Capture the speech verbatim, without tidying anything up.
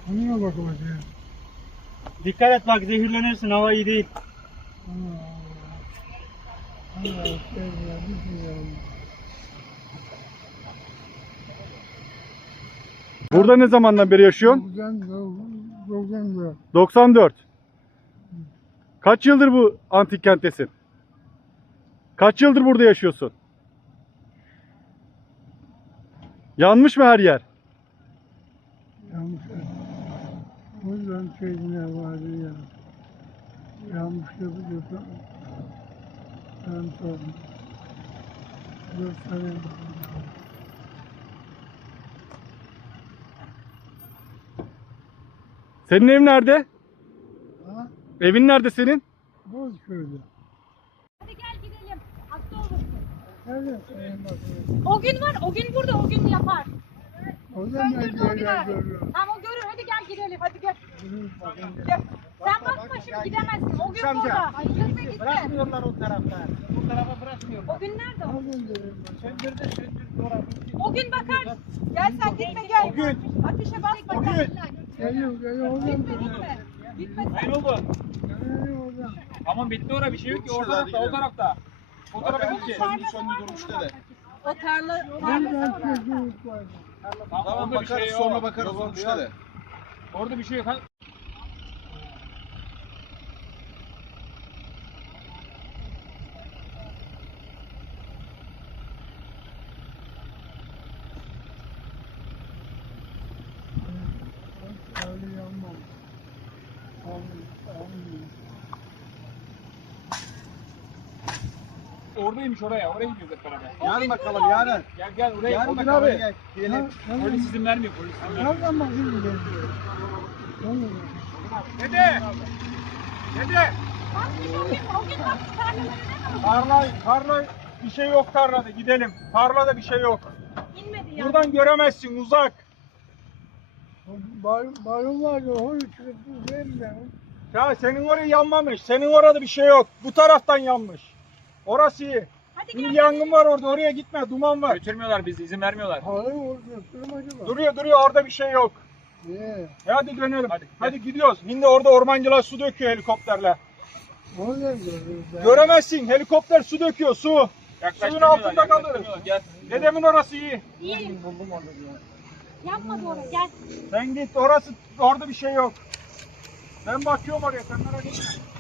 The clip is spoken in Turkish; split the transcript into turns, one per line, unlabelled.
Hanına bak hocam.
Dikkat et bak, zehirlenirsin, hava iyi değil.
Ana. Ana şey ya, bir şey ya.
Burada ne zamandan beri yaşıyorsun?
doksan, doksan dört.
doksan dört. Kaç yıldır bu antik kenttesin? Kaç yıldır burada yaşıyorsun? Yanmış mı her yer?
Yanmış. O yüzden şeyine vardı ya. Yanmış yapıyorsa ben sordum. Dört sene.
Senin ev nerede?
Ha?
Evin nerede senin?
Bozköy'de.
Hadi gel gidelim. Hasta olursun.
Evet, sayın bakalım.
O gün var, o gün burada, o gün yapar.
O zaman
Söndürdü o gün
şeyler
abi.
görüyorum.
Tamam o görür, hadi gel gidelim, hadi gel.
Yürü bakayım.
Gel. Sen bakma şimdi, gidemezsin. O gün burada. Gitme gitme.
Bırakmıyorlar o tarafta. O tarafa bırakmıyorlar.
O gün nerede o?
Alın dedim ben.
Söndürdü söndürdü orası.
O gün bakar. Gel sen gitme gel.
O gün.
Ateşe basma
O
gel.
gün.
Geliyor, geliyor. Oradan
Gitme
geliyor.
gitme. Gitme
Ne
sen.
oldu?
Geliyor oradan.
Tamam bitti orada, bir şey yok ki. O tarafta, o tarafta. O tarafa gideceğiz.
O tarla,
Oradan
tarlası var.
çocuk var.
Tamam bakarız, sonra bakarız sonuçta da. Orada bir şey yok.
Öyle yanmam. Amin, amin.
Oradaymış oraya, oraya gidiyoruz hep beraber.
Yarın bakalım yarın.
Gel gel oraya
Yarın
gidelim.
bakalım,
Abi.
gel.
Gidelim.
Ha,
Polis izin vermiyor, polis izin vermiyor.
Nereden bakayım geliyor? Vallahi.
Dede! Dede!
Bak git o gün, o gün bak tarlalarına ne
Tarla, tarla bir şey yok tarlada, gidelim. Tarlada bir şey yok.
İnmedi ya.
Buradan göremezsin, uzak.
Bayım, bayım var ya, o çıkıp değil mi?
Ya senin oraya yanmamış, senin orada bir şey yok. Bu taraftan yanmış. Orası iyi.
Hadi
Şimdi
gel.
yangın var orada, oraya gitme, duman var.
Götürmüyorlar bizi, izin vermiyorlar.
Hayır, orada sürüm acaba.
Duruyor duruyor, orada bir şey yok.
Niye?
E hadi dönelim.
Hadi,
Hadi, gidiyoruz. Şimdi orada ormancılar su döküyor helikopterle.
Oradan görüyoruz. ya.
Göremezsin, helikopter su döküyor, su. Suyun
Yaklaştırmıyorlar,
altında kalırız.
yaklaştırmıyorlar. Gel.
Dedemin orası iyi.
İyi.
Buldum orada ya.
Yapma oraya gel.
Sen git, orası, orada bir şey yok. Ben bakıyorum oraya, sen merak etme.